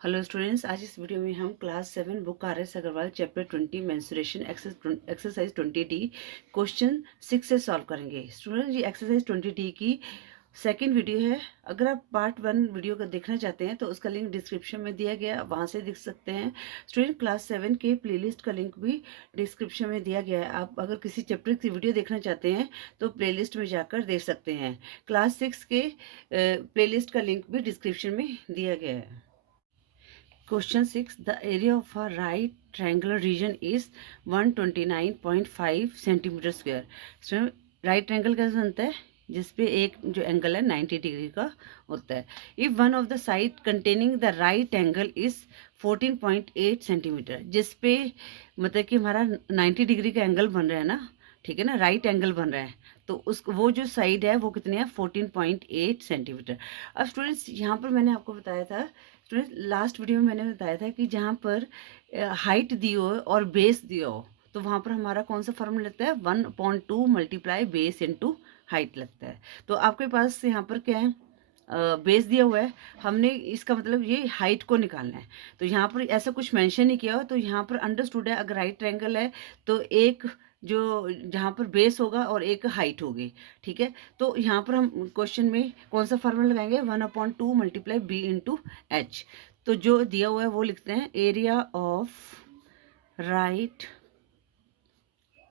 Hello students, आज इस video में हम class 7 book R S. Agarwal chapter 20 mensuration exercise 20D question 6 से सॉल्व करेंगे। स्टूडेंट, ये एक्सरसाइज 20D की सेकंड वीडियो है। अगर आप पार्ट 1 वीडियो का देखना चाहते हैं तो उसका लिंक डिस्क्रिप्शन में दिया गया है, वहाँ से देख सकते हैं। स्टूडेंट, क्लास 7 के प्लेलिस्ट का लिंक भी डिस्क्रिप्शन में दिया गया है। आप अगर किसी चैप्टर की वीडियो देखना चाहते हैं तो प्लेलिस्ट में जाकर देख सकते हैं। क्लास 6 के प्लेलिस्ट का लिंक भी डिस्क्रिप्शन में दिया गया है। Question 6. The area of a right triangular region is 129.5 centimetre square. So, right triangle कैसे बनता है? जिसपे एक जो एंगल है 90 डिग्री का होता है। If one of the side containing the right angle is 14.8 centimetre, जिसपे मतलब कि हमारा 90 डिग्री का एंगल बन रहा है ना, ठीक है ना, राइट एंगल बन रहा है, तो उस वो जो साइड है वो कितने है? 14.8 सेंटीमीटर। अब स्टूडेंट्स, यहाँ पर मैंने आपको बताया था, स्टूडेंट लास्ट वीडियो में मैंने बताया था कि जहाँ पर हाइट दी हो और बेस दिया हो तो वहाँ पर हमारा कौन सा फॉर्मूला लगता है? 1/2 मल्टीप्लाई बेस इंटू हाइट लगता है। तो आपके पास यहाँ पर क्या है? बेस दिया हुआ है, हमने इसका मतलब ये हाइट को निकालना है। तो यहाँ पर ऐसा कुछ मेंशन नहीं किया हो, तो यहाँ पर अंडरस्टूड है अगर राइट ट्रायंगल है तो एक जो जहाँ पर बेस होगा और एक हाइट होगी, ठीक है। तो यहाँ पर हम क्वेश्चन में कौन सा फार्मूला लगाएंगे? 1/2 मल्टीप्लाई बी इंटू एच। तो जो दिया हुआ है वो लिखते हैं area of right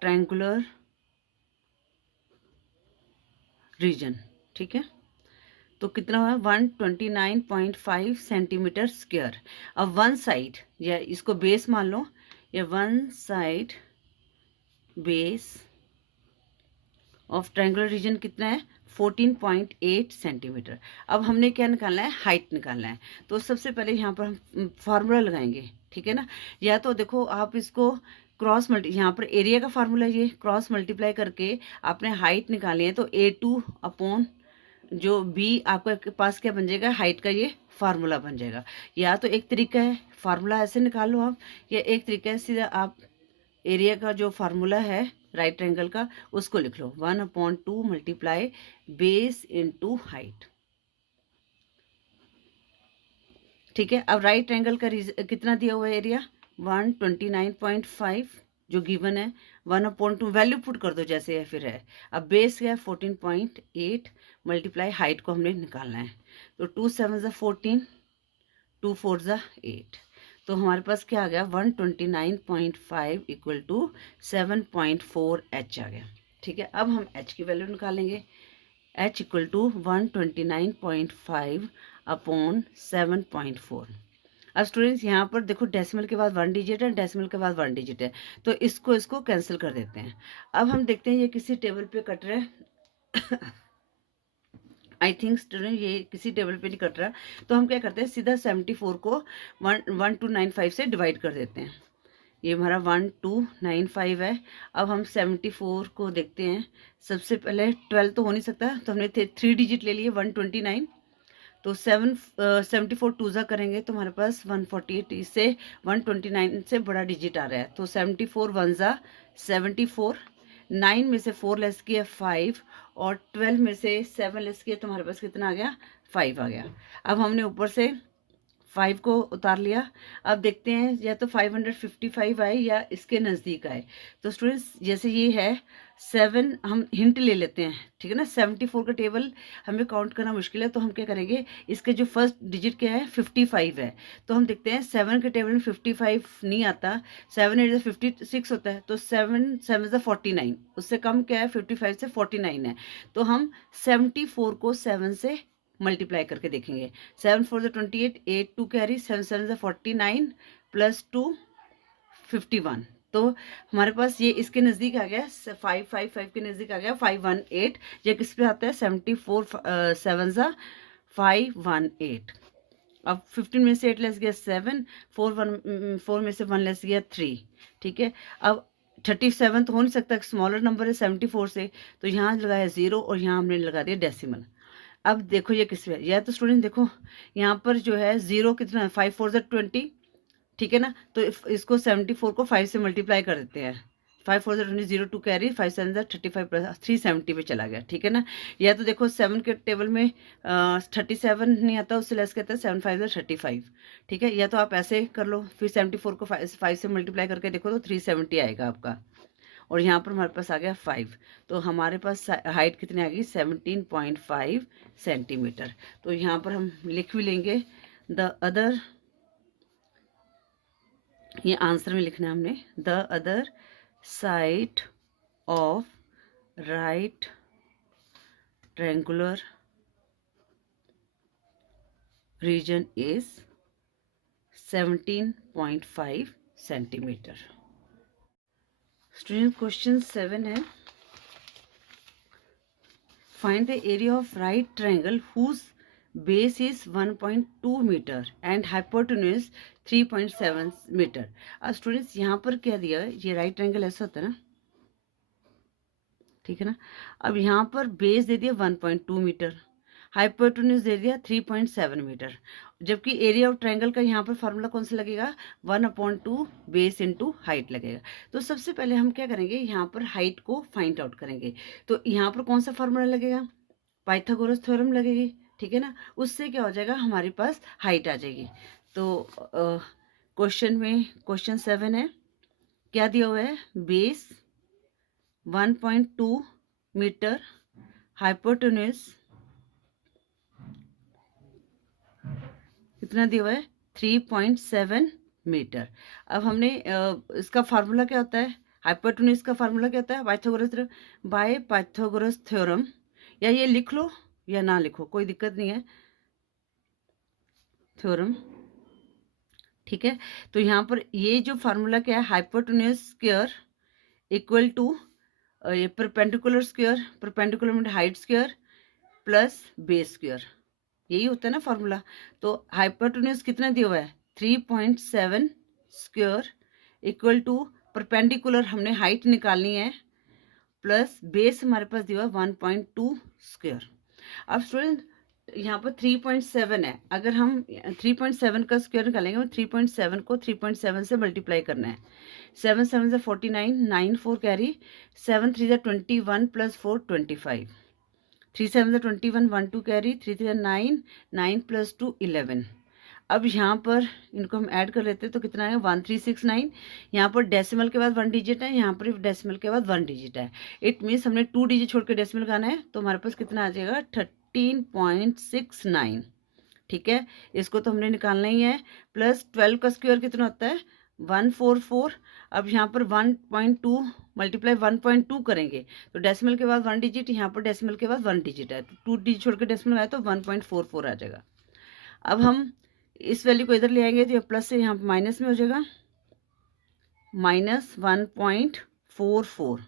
triangular region, ठीक है। तो कितना हुआ? 129.5 सेंटीमीटर स्क्वायर। अब वन साइड, या इसको बेस मान लो, या one side base of triangular region कितना है? 14.8 सेंटीमीटर। अब हमने क्या निकालना है? हाइट निकालना है। तो सबसे पहले यहाँ पर हम फार्मूला लगाएंगे, ठीक है ना। या तो देखो आप इसको क्रॉस मल्टी, यहाँ पर एरिया का फार्मूला ये क्रॉस मल्टीप्लाई करके आपने हाइट निकाली है, तो A2 अपॉन जो बी आपके पास क्या बन जाएगा? हाइट का ये फार्मूला बन जाएगा। या तो एक तरीका है फार्मूला ऐसे निकाल लो आप, या एक तरीका है सीधा आप एरिया का जो फार्मूला है राइट ट्रायंगल का उसको लिख लो, 1/2 मल्टीप्लाई बेस इंटू हाइट, ठीक है। अब राइट ट्रायंगल का कितना दिया हुआ है एरिया? 129.5 जो गिवन है, 1/2 वैल्यू पुट कर दो जैसे है फिर है। अब बेस क्या है? 14.8 मल्टीप्लाई हाइट को हमने निकालना है। तो 2 7 14, 2 4 8, तो हमारे पास क्या आ गया? 129.5 इक्वल टू 7.4 एच आ गया, ठीक है। अब हम एच की वैल्यू निकालेंगे। H equal to 129.5 upon 7.4। अब स्टूडेंट्स यहाँ पर देखो डेसिमल के बाद 1 डिजिट है, डेसिमल के बाद 1 डिजिट है, तो इसको कैंसिल कर देते हैं। अब हम देखते हैं ये किसी टेबल पे कट रहा है। आई थिंक स्टूडेंट ये किसी टेबल पे नहीं कट रहा, तो हम क्या करते हैं सीधा 74 को 1295 से डिवाइड कर देते हैं। ये हमारा 1295 है। अब हम 74 को देखते हैं। सबसे पहले 12 तो हो नहीं सकता, तो हमने 3 डिजिट ले लिए 129, तो 74 टूजा करेंगे तो हमारे पास 148, इससे 129 से बड़ा डिजिट आ रहा है। तो 74 वन ज़ा 74, 9 में से 4 लेस किया 5, और 12 में से 7 लेस किया तो हमारे पास कितना आ गया? 5 आ गया। अब हमने ऊपर से 5 को उतार लिया। अब देखते हैं या तो 555 आए या इसके नज़दीक आए। तो स्टूडेंट्स जैसे ये है 7, हम हिंट ले लेते हैं, ठीक है ना। 74 का टेबल हमें काउंट करना मुश्किल है, तो हम क्या करेंगे, इसके जो फर्स्ट डिजिट क्या है? 55 है, तो हम देखते हैं 7 के टेबल में 55 नहीं आता, 7 8 56 होता है, तो 7 7 49, उससे कम क्या है? 55 से 49 है। तो हम 74 को 7 से मल्टीप्लाई करके देखेंगे। 7 4 28, 8 2 कैरी, 7 7 49 प्लस 2 51। तो हमारे पास ये इसके नज़दीक आ गया, 555 के नज़दीक आ गया 518। ये किस पे आता है? 74 7 518। अब 15 में से 8 लेस गया 7, 4 में से 1 लेस गया 3, ठीक है। अब 37 तो हो नहीं सकता, स्मॉलर नंबर है 74 से, तो यहाँ लगाया 0 और यहाँ हमने लगा दिया डेसिमल। अब देखो ये किस में, या तो स्टूडेंट देखो यहाँ पर जो है 0 कितना है? 5 4 20, ठीक है ना। तो इसको 74 को 5 से मल्टीप्लाई कर देते हैं, 5 4 20 0 2 कैरी 5 7 35 प्लस 370 पे चला गया, ठीक है ना। या तो देखो 7 के टेबल में 37 नहीं आता, उससे लेस कहता है 7 5 35, ठीक है। या तो आप ऐसे कर लो, फिर 74 को 5 से मल्टीप्लाई करके देखो तो 370 आएगा आपका, और यहाँ पर हमारे पास आ गया 5, तो हमारे पास हाइट कितनी आ गई 17.5 सेंटीमीटर। तो यहाँ पर हम लिख भी लेंगे द अदर, ये आंसर में लिखना है हमने, the other side of right triangular region is 17.5 centimetre. Student question 7 है, find the area of right triangle whose base is 1.2 metre and hypotenuse 3.7 metre. अब स्टूडेंट्स यहाँ पर क्या दिया है, ये राइट ट्रायंगल ऐसा होता है ना, ठीक है ना। अब यहाँ पर बेस दे दिया 1.2 मीटर, हाइपोटेन्यूज दे दिया 3.7 मीटर, जबकि एरिया ऑफ ट्रायंगल का यहाँ पर फार्मूला कौन सा लगेगा, 1/2 बेस इंटू हाइट लगेगा। तो सबसे पहले हम क्या करेंगे, यहाँ पर हाइट को फाइंड आउट करेंगे। तो यहाँ पर कौन सा फार्मूला लगेगा, पाइथागोरस थ्योरम लगेगी, ठीक है ना। उससे क्या हो जाएगा, हमारे पास हाइट आ जाएगी। तो क्वेश्चन 7 है, क्या दिया हुआ है, बेस 1.2 मीटर, हाइपोटेन्यूज कितना दिया हुआ है 3.7 मीटर। अब हमने इसका फार्मूला क्या होता है, हाइपोटेन्यूज का फार्मूला क्या होता है, बाय पाइथागोरस थ्योरम, या ये लिख लो या ना लिखो कोई दिक्कत नहीं है, थ्योरम, ठीक है। तो यहाँ पर ये जो फार्मूला क्या है, हाइपोटेन्यूज स्क्वायर इक्वल टू ये परपेंडिकुलर स्क्वायर, परपेंडिकुलर में height square plus base square, यही होता है ना फार्मूला। तो हाइपोटेन्यूज कितना दिया हुआ है 3.7 स्क्वायर इक्वल टू परपेंडिकुलर हमने हाइट निकालनी है प्लस बेस हमारे पास दिया हुआ 1.2 स्क्वायर। अब स्टूडेंट यहाँ पर 3.7 है, अगर हम 3.7 का स्क्वायर निकालेंगे, 3.7 को 3.7 से मल्टीप्लाई करना है, 7 7 से 49, 9 4 कैरी, 7 3 से 21 प्लस 4 25, 3 7 से 21 1 2 कैरी, 3 3 9, 9 प्लस 2 11। अब यहाँ पर इनको हम ऐड कर लेते हैं तो कितना है 1369। यहाँ पर डेसिमल के बाद 1 डिजिट है, यहाँ पर डेसिमल के बाद 1 डिजिट है। इट मीन्स हमने 2 डिजिट छोड़ के डेसिमल लगाना है, तो हमारे पास कितना आ जाएगा 13.69, ठीक है। इसको तो हमने निकालना ही है। प्लस 12 का स्क्वायर कितना होता है 144। अब यहाँ पर 1.2 मल्टीप्लाई 1.2 करेंगे तो डेसिमल के बाद 1 डिजिट, यहाँ पर डेसिमल के बाद 1 डिजिट है, तो 2 डिजिट छोड़ के डेसिमल आया तो 1.44 आ जाएगा। अब हम इस वैल्यू को इधर ले आएंगे तो ये प्लस से यहाँ माइनस में हो जाएगा, माइनस 1.44,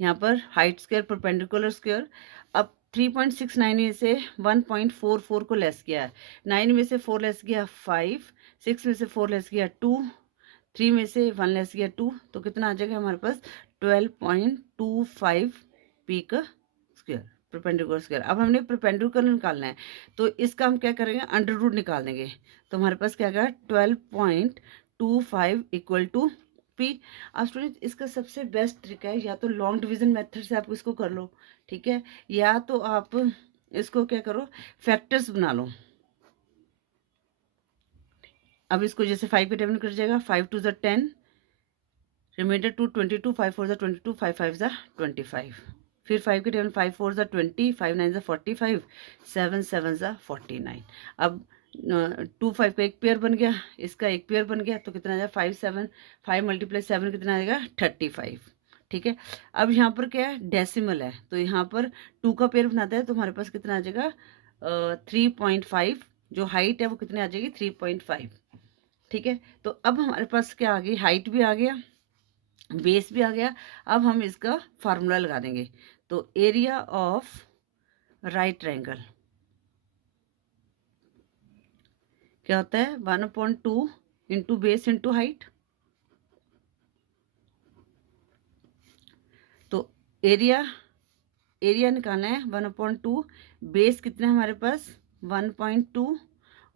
यहाँ पर हाइट स्क्वायर परपेंडिकुलर स्क्वायर। अब 3.69 से 1.44 को लेस किया है, 9 में से 4 लेस किया 5, 6 में से 4 लेस किया 2, 3 में से 1 लेस किया 2, तो कितना आ जाएगा हमारे पास 12.25 पी का स्क्वायर, परपेंडिकुलर स्क्वायर। अब हमने परपेंडिकुलर निकालना है तो इसका हम क्या करेंगे, अंडर रूट निकाल देंगे, तो हमारे पास क्या आएगा 12.25 इक्वल टू पी। अब स्टूडेंट इसका सबसे बेस्ट तरीका है, या तो लॉन्ग डिवीजन मेथड से आप इसको कर लो, ठीक है, या तो आप इसको क्या करो फैक्टर्स बना लो। अब इसको जैसे 5 के टेबल में कर जाएगा, 5 2 ज़ा 10, रिमाइंडर 2 22, 5 4 ज़ा 22, 5 5 ज़ा 25, फिर 5 के टेबल 5 4 ज़ा 20, 5 9 ज़ा 45, 7 7 ज़ा 49। अब 2 5 का एक पेयर बन गया, इसका एक पेयर बन गया, तो कितना आ जाएगा 5 7, 5 मल्टीप्लाई 7 कितना आएगा 35, ठीक है। अब यहाँ पर क्या है डेसिमल है, तो यहाँ पर 2 का पेयर बनाता है तो हमारे पास कितना आ जाएगा 3.5, जो हाइट है वो कितने आ जाएगी 3.5, ठीक है। तो अब हमारे पास क्या आ गई, हाइट भी आ गया, बेस भी आ गया। अब हम इसका फार्मूला लगा देंगे, तो एरिया ऑफ राइट ट्रायंगल क्या होता है 1/2 इंटू बेस इंटू हाइट। तो एरिया निकालना है 1/2, बेस कितना है हमारे पास 1.2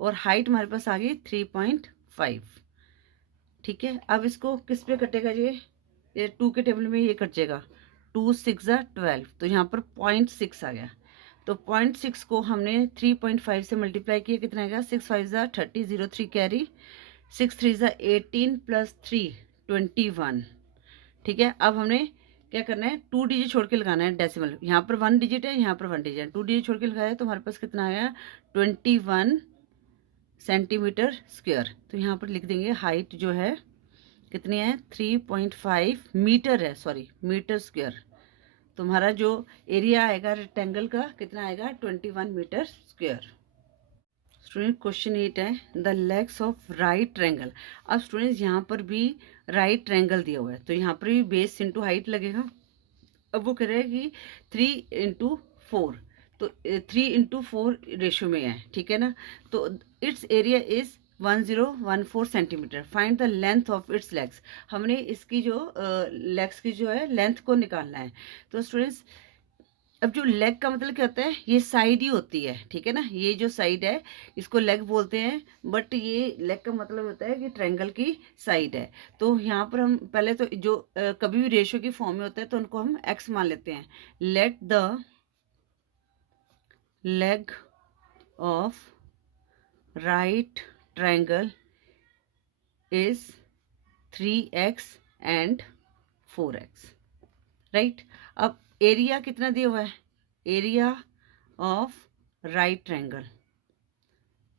और हाइट हमारे पास आ गई 3.5, ठीक है। अब इसको किस पे कटेगा, ये ये 2 के टेबल में ये कट जाएगा, 2 6 12, तो यहाँ पर 0.6 आ गया। तो 0.6 को हमने 3.5 से मल्टीप्लाई किया, कितना आएगा, 6 5 30, 0 3 कैरी, 6 3 18 प्लस 3 21। ठीक है, अब हमने क्या करना है, 2 डिजिट छोड़ के लगाना है डेसिमल। यहाँ पर 1 डिजिट है, यहाँ पर 1 डिजिट है, 2 डिजिट छोड़ के लगाया तो हमारे पास कितना आया, 21 सेंटीमीटर स्क्वायर। तो यहाँ पर लिख देंगे हाइट जो है कितनी है, 3.5 मीटर है, सॉरी मीटर स्क्वायर। तुम्हारा जो एरिया आएगा रेक्टेंगल का कितना आएगा, 21 मीटर स्क्वायर। स्टूडेंट क्वेश्चन 8 है, the legs of right triangle. अब स्टूडेंट्स यहाँ पर भी राइट ट्रायंगल दिया हुआ है, तो यहाँ पर भी बेस इंटू हाइट लगेगा। अब वो कह रहा है कि 3/4, तो 3/4 रेशियो में है, ठीक है ना। तो it's area is 1014 centimetre, find the length of its legs. हमने इसकी जो लेग्स की जो है लेंथ को निकालना है। तो स्टूडेंट्स अब जो लेग का मतलब क्या होता है, ये साइड ही होती है, ठीक है ना, ये जो साइड है इसको लेग बोलते हैं, बट ये लेग का मतलब होता है कि ट्रायंगल की साइड है। तो यहाँ पर हम पहले तो जो कभी भी रेशियो की फॉर्म में होता है तो उनको हम एक्स मान लेते हैं। Let the leg of right triangle is 3x and 4x, right. अब एरिया कितना दिया हुआ है, एरिया ऑफ राइट ट्रायंगल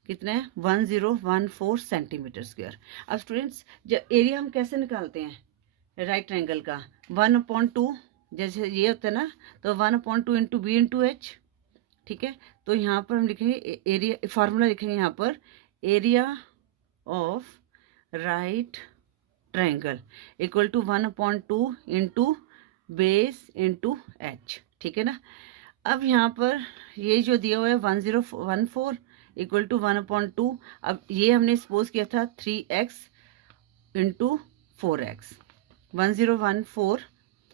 कितना है, 1014 सेंटीमीटर स्क्वायर। अब स्टूडेंट्स जब एरिया हम कैसे निकालते हैं राइट ट्रायंगल का, 1/2, जैसे ये होता है ना, तो 1/2 इंटू बी इंटू एच, ठीक है। तो यहाँ पर हम लिखेंगे एरिया, फार्मूला लिखेंगे यहाँ पर, area of right triangle equal to 1/2 into base into H, ठीक है ना। अब यहाँ पर ये जो दिया हुआ है 1014 इक्वल टू 1/2, अब ये हमने सपोज किया था 3x इंटू 4x, 1014,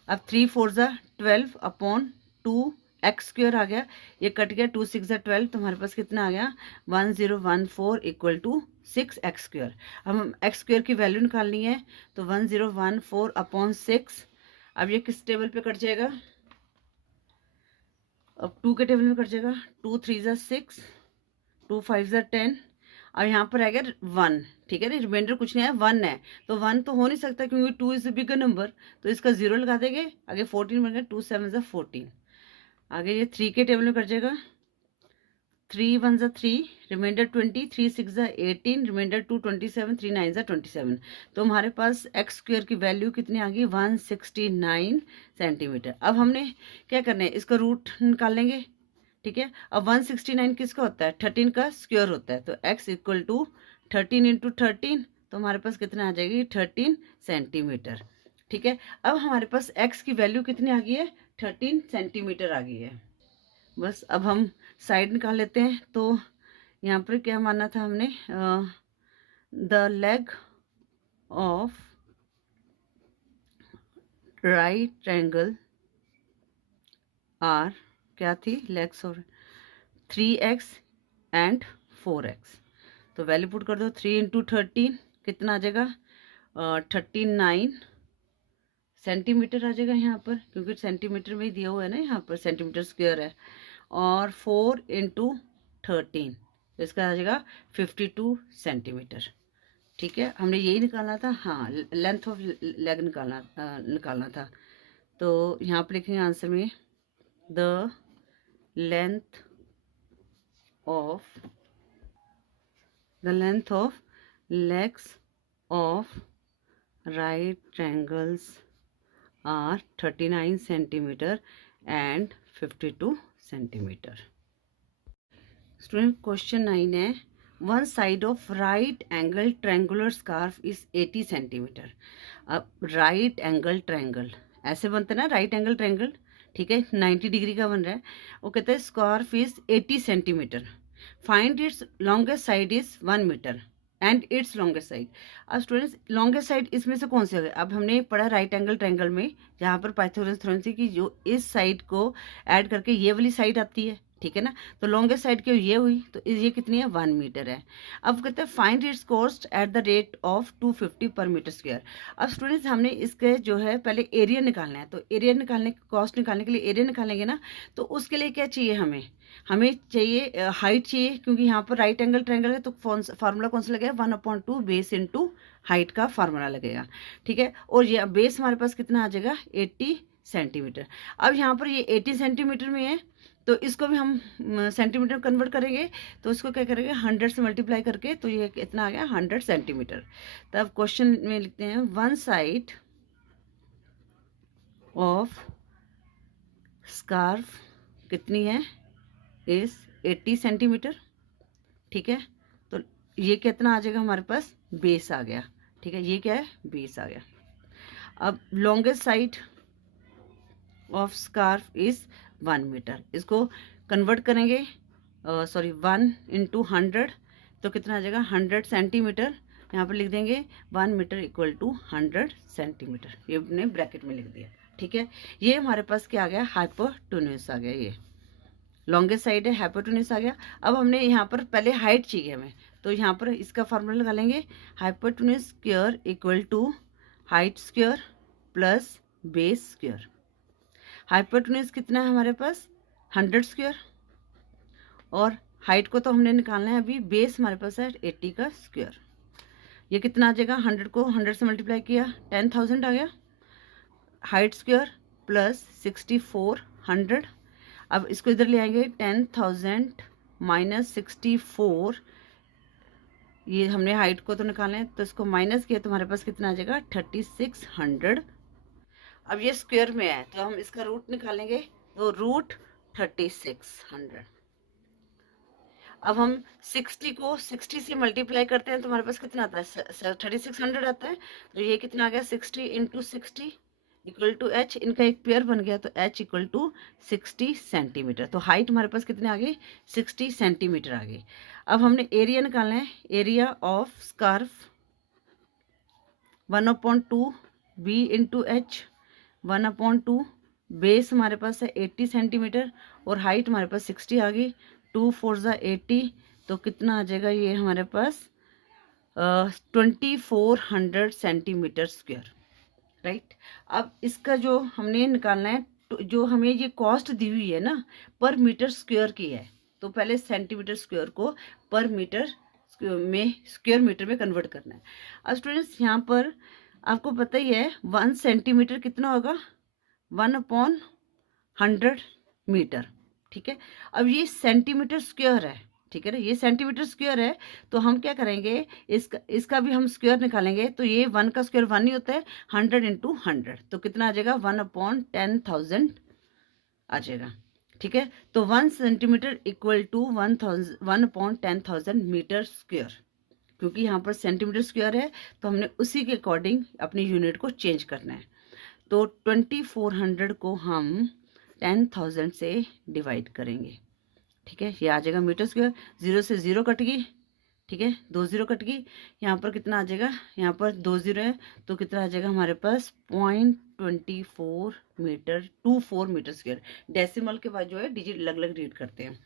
अब 3 4 12 अपॉन 2x स्क्वायर आ गया, ये कट गया, 2 6 12, तो हमारे पास कितना आ गया, 1014 इक्वल टू 6x स्क्वायर। हम x स्क्वायर की वैल्यू निकालनी है, तो 1014 अपॉन 6, अब ये किस टेबल पे कट जाएगा, अब 2 के टेबल में कट जाएगा, 2 3 6, 2 5 10, अब यहाँ पर आएगा 1, ठीक है ना, रिमाइंडर कुछ नहीं है, 1 है, तो 1 तो हो नहीं सकता क्योंकि 2 इज द बिगर नंबर, तो इसका 0 लगा देंगे, आगे 14 बन गया, 2 7 14, आगे ये 3 के टेबल में कट जाएगा, 3 1 3, रिमाइंडर 20, 3 6 18, रिमाइंडर 2 27, 3 9 27, तो हमारे पास एक्स स्क्वायर की वैल्यू कितनी आ गई, 169 सेंटीमीटर। अब हमने क्या करना है, इसका रूट निकाल लेंगे, ठीक है। अब 169 किसका होता है, 13 का स्क्वायर होता है, तो x इक्वल टू 13 इंटू 13, तो हमारे पास कितना आ जाएगी, 13 सेंटीमीटर, ठीक है। अब हमारे पास x की वैल्यू कितनी आ गई है, 13 सेंटीमीटर आ गई है। बस अब हम साइड निकाल लेते हैं। तो यहाँ पर क्या माना था हमने, the leg of right triangle are, क्या थी लेग्स और 3x एंड 4x, तो वैल्यू पुट कर दो, 3 इंटू 13 कितना आ जाएगा, 39 सेंटीमीटर आ जाएगा यहाँ पर, क्योंकि सेंटीमीटर में ही दिया हुआ है ना, यहाँ पर सेंटीमीटर स्क्वायर है, और 4 इंटू 13, तो इसका आ जाएगा 52 सेंटीमीटर, ठीक है। हमने यही निकालना था, हाँ लेंथ ऑफ लेग निकालना था। तो यहाँ पर लिखेंगे आंसर में, the length of legs of right triangles are 39 centimeter and 52 centimeter. Student question 9 है, one side of right angle triangular scarf is 80 centimeter. अब right angle triangle ऐसे बनता है ना, right angle triangle, ठीक है, 90 डिग्री का बन रहा है। वो कहता है scarf is 80 centimetre, find its longest side is 1 metre and its longest side. अब स्टूडेंट्स लॉन्गेस्ट साइड इसमें से कौन से हो गए, अब हमने पढ़ा राइट एंगल ट्रायंगल में, जहाँ पर पाइथागोरस थ्योरम से कि जो इस साइड को ऐड करके ये वाली साइड आती है, ठीक है ना। तो लॉन्गेस्ट साइड की ये हुई, तो ये कितनी है 1 मीटर है। अब कहते हैं find its cost at the rate of 250 per metre square. अब स्टूडेंट्स हमने इसके जो है पहले एरिया निकालना है, तो एरिया निकालने कॉस्ट निकालने के लिए एरिया निकालेंगे ना, तो उसके लिए क्या चाहिए हमें चाहिए हाइट चाहिए, क्योंकि यहाँ पर राइट एंगल ट्रायंगल है, तो फार्मूला कौन सा लगेगा 1/2 बेस इंटू हाइट का फार्मूला लगेगा, ठीक है। और ये बेस हमारे पास कितना आ जाएगा 80 सेंटीमीटर। अब यहाँ पर ये 80 सेंटीमीटर में है, तो इसको भी हम सेंटीमीटर कन्वर्ट करेंगे, तो इसको क्या करेंगे 100 से मल्टीप्लाई करके, तो ये कितना आ गया 100 सेंटीमीटर। तब क्वेश्चन में लिखते हैं वन साइड ऑफ स्कार्फ कितनी है इस 80 सेंटीमीटर, ठीक है। तो ये कितना आ जाएगा हमारे पास बेस आ गया, ठीक है, ये क्या है बेस आ गया। अब longest side of scarf is 1 metre, इसको कन्वर्ट करेंगे 1 इंटू 100, तो कितना आ जाएगा 100 सेंटीमीटर। यहाँ पर लिख देंगे 1 मीटर इक्वल टू 100 सेंटीमीटर, ये अपने ब्रैकेट में लिख दिया, ठीक है। ये हमारे पास क्या आ गया हाइपोटेन्यूज आ गया, ये लॉन्गेस्ट साइड है हाइपोटेन्यूज आ गया। अब हमने यहाँ पर पहले हाइट चाहिए हमें, तो यहाँ पर इसका फार्मूला लगा लेंगे hypotenuse square equal to height square plus base square. Hypotenuse कितना है हमारे पास 100 स्क्वायर, और हाइट को तो हमने निकालना है अभी, बेस हमारे पास है 80 का स्क्वायर। ये कितना आ जाएगा 100 को 100 से मल्टीप्लाई किया 10,000 आ गया, हाइट स्क्वायर प्लस 6400। अब इसको इधर ले आएंगे 10,000 माइनस 64, ये हमने हाइट को तो निकालना है, तो इसको माइनस किया तो हमारे पास कितना आ जाएगा 3600। अब ये स्क्वायर में है, तो हम इसका रूट निकालेंगे, तो रूट 3600। अब हम 60 को 60 से मल्टीप्लाई करते हैं, तो हमारे पास कितना आता है 3600 आता है। तो ये कितना आ गया 60 इंटू 60 इक्वल टू एच, इनका एक पेयर बन गया, तो एच इक्वल टू 60 सेंटीमीटर। तो हाइट हमारे पास कितने आ गई 60 सेंटीमीटर आ गई। अब हमने एरिया निकालना है, area of scarf 1/2 B into H 1/2, base हमारे पास है 80 सेंटीमीटर और हाइट हमारे पास 60 आ गई, 2 4 80, तो कितना आ जाएगा ये हमारे पास 2400 सेंटीमीटर स्क्वायर, राइट। अब इसका जो हमने निकालना है, तो जो हमें ये कॉस्ट दी हुई है ना पर मीटर स्क्वायर की है, तो पहले सेंटीमीटर स्क्वायर को पर मीटर स्क्वायर मीटर में कन्वर्ट करना है। अब स्टूडेंट्स यहाँ पर आपको पता ही है 1 सेंटीमीटर कितना होगा 1/100 मीटर, ठीक है। अब ये सेंटीमीटर स्क्वायर है, ठीक है ना, ये सेंटीमीटर स्क्वायर है, तो हम क्या करेंगे इसका भी हम स्क्वायर निकालेंगे, तो ये 1 का स्क्वायर 1 ही होता है, 100 इंटू 100, तो कितना आ जाएगा 1/10,000 आ जाएगा, ठीक है। तो 1 centimetre equal to 1/10,000 metre square, क्योंकि यहाँ पर सेंटीमीटर स्क्वायर है, तो हमने उसी के अकॉर्डिंग अपनी यूनिट को चेंज करना है। तो 2400 को हम 10,000 से डिवाइड करेंगे, ठीक है, ये आ जाएगा मीटर स्क्वायर। 0 से 0 कट गई, ठीक है, 2 0 कट गई, यहाँ पर कितना आ जाएगा, यहाँ पर 2 0 है, तो कितना आ जाएगा हमारे पास 0.24 मीटर 24 मीटर स्क्वायर। डेसिमल के बाद जो है डिजिट अलग अलग रीड करते हैं।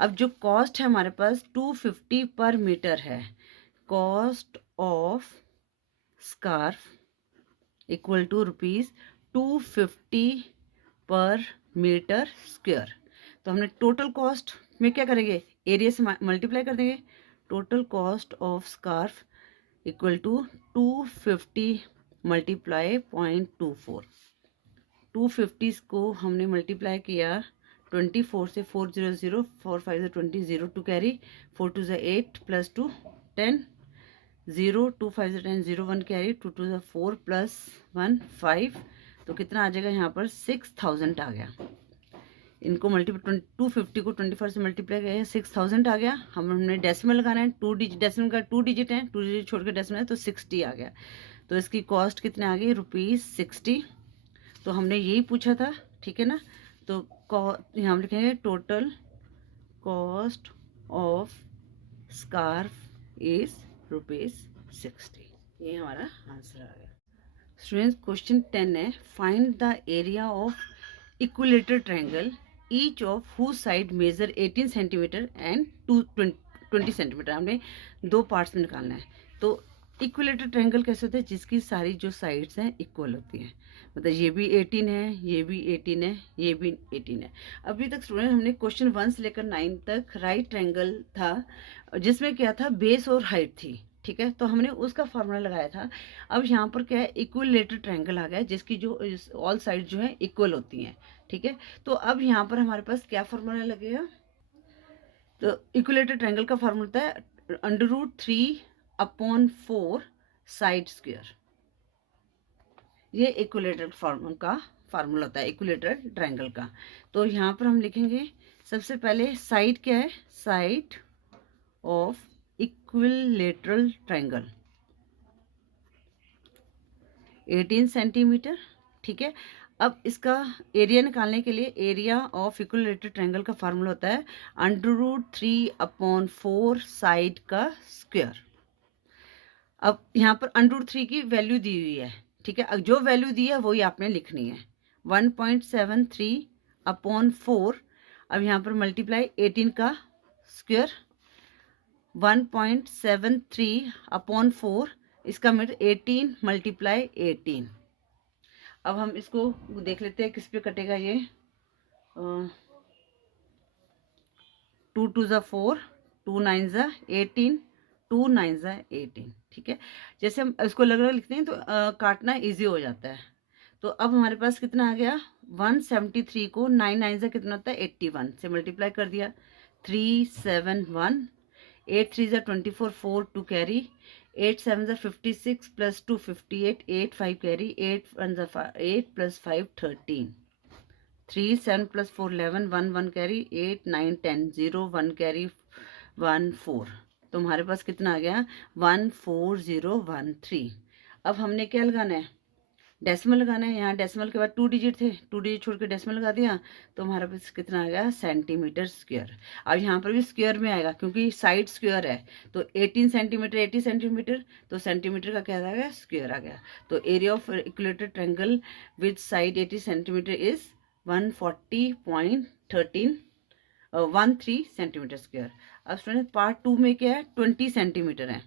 अब जो कॉस्ट है हमारे पास 250 पर मीटर है, cost of scarf equal to ₹250 per metre square. तो हमने टोटल कॉस्ट में क्या करेंगे एरिया से मल्टीप्लाई कर देंगे, total cost of scarf equal to 250 multiply 0.24। 250 को हमने मल्टीप्लाई किया 24 से, 400 4 5 20 0 2 कैरी, 4 2 8 प्लस 2 10 0 2 5 10 0 1 कैरी, 2 2 4 प्लस 1 5, तो कितना आ जाएगा यहाँ पर 6000 आ गया। इनको मल्टीप्लाई 250 को 24 से मल्टीप्लाई किया 6000 आ गया। हमने डेसिमल लगाना है, 2 डिजिट डेसिमल का 2 डिजिट है, 2 डिजिट छोड़ के डेसिमल है, तो 60 आ गया। तो इसकी कॉस्ट कितने आ गई ₹60। तो हमने यही पूछा था, ठीक है ना। तो हम लिखेंगे total cost of scarf is ₹60। ये हमारा आंसर आ गया। स्टूडेंट्स क्वेश्चन 10 है, find the area of equilateral triangle each of who side measure 18 centimetre and 20 centimetre. हमने दो पार्ट्स में निकालना है। तो इक्विलेटरल ट्रायंगल कैसे होता है, जिसकी सारी जो साइड्स हैं इक्वल होती हैं। मतलब ये भी 18 है, ये भी 18 है, ये भी 18 है। अभी तक स्टूडेंट हमने क्वेश्चन 1 से लेकर 9 तक राइट ट्रायंगल था, जिसमें क्या था, बेस और हाइट थी। ठीक है, तो हमने उसका फार्मूला लगाया था। अब यहाँ पर क्या है, इक्विलेटरल ट्रायंगल आ गया, जिसकी जो ऑल साइड जो है इक्वल होती हैं। ठीक है, तो अब यहाँ पर हमारे पास क्या फार्मूला लगेगा, तो इक्विलेटरल ट्रायंगल का फार्मूला होता है √3/4 साइड स्क्वायर। ये इक्विलेटरल फॉर्म का फार्मूला होता है इक्विलेटरल ट्रायंगल का। तो यहाँ पर हम लिखेंगे सबसे पहले साइड क्या है, side of equilateral triangle 18 centimetre. ठीक है, अब इसका एरिया निकालने के लिए एरिया ऑफ इक्विलेटरल ट्रायंगल का फार्मूला होता है √3/4 साइड का स्क्वायर। अब यहाँ पर √3 की वैल्यू दी हुई है। ठीक है, जो वैल्यू दी है वही आपने लिखनी है, 1.73/4। अब यहाँ पर मल्टीप्लाई 18 का स्क्वायर, 1.73/4, इसका मतलब 18 × 18। अब हम इसको देख लेते हैं किस पे कटेगा ये। 2 2 ज़ा 4, 2 9 ज़ा 18, 2 9 ज़ा 18। ठीक है, जैसे हम इसको अलग अलग लिखते हैं तो काटना इजी हो जाता है। तो अब हमारे पास कितना आ गया, 173 को 9 9 ज़ा कितना होता है, 81 से मल्टीप्लाई कर दिया, 371, 8 3 ज़ा 24, 4 2 कैरी, 8 7 ज़ा 56 + 2 58, 8 5 कैरी, 8 1 ज़ा 8 + 5 13, 3 7 + 4 11, 1 1 कैरी, 8 9 10 0 1 कैरी, 1 4। तो हमारे पास कितना आ गया, 14013। अब हमने क्या लगाना है, डेसिमल लगाना है। यहाँ डेसिमल के बाद 2 डिजिट थे, 2 डिजिट छोड़ के डेसिमल लगा दिया, तो हमारे पास कितना आ गया, सेंटीमीटर स्क्वायर। अब यहाँ पर भी स्क्वायर में आएगा क्योंकि साइड स्क्वायर है। तो 18 सेंटीमीटर 80 सेंटीमीटर, तो सेंटीमीटर का क्या आ गया, स्क्वायर आ गया। तो area of equilateral triangle with side 80 centimetre is 140.13 centimetre square. अब स्टूडेंट पार्ट 2 में क्या है, 20 सेंटीमीटर है।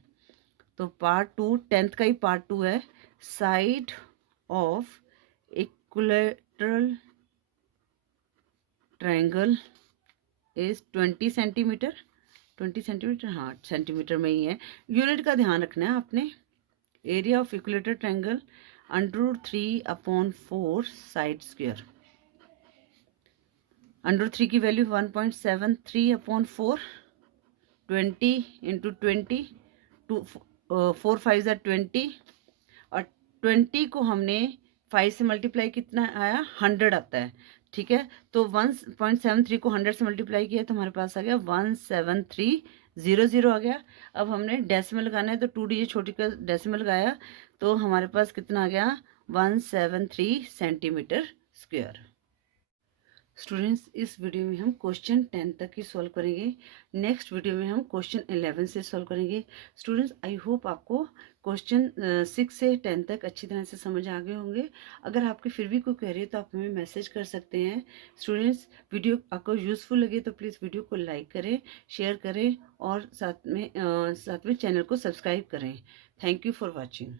तो पार्ट 2 10th का ही पार्ट 2 है, side of equilateral triangle is 20 centimetre. 20 centimetre, हाँ सेंटीमीटर में ही है, यूनिट का ध्यान रखना है आपने। Area of equilateral triangle √3/4 side square. √3 की वैल्यू 1.73/4, 20 × 20, 4 5 ज़ा 20, और 20 को हमने 5 से मल्टीप्लाई कितना आया, 100 आता है। ठीक है, तो 1.73 को 100 से मल्टीप्लाई किया तो हमारे पास आ गया 17300 आ गया। अब हमने डेसिमल लगाना है, तो 2 डिजिट छोटी का डेसिमल लगाया, तो हमारे पास कितना आ गया, 173 सेंटीमीटर स्क्वायर। स्टूडेंट्स, इस वीडियो में हम क्वेश्चन 10 तक ही सॉल्व करेंगे। नेक्स्ट वीडियो में हम क्वेश्चन 11 से सॉल्व करेंगे। स्टूडेंट्स, आई होप आपको क्वेश्चन 6 से 10 तक अच्छी तरह से समझ आ गए होंगे। अगर आपकी फिर भी कोई क्वेरी है तो आप हमें मैसेज कर सकते हैं। स्टूडेंट्स, वीडियो आपको यूज़फुल लगे तो प्लीज़ वीडियो को लाइक करें, शेयर करें और साथ में चैनल को सब्सक्राइब करें। Thank you for watching.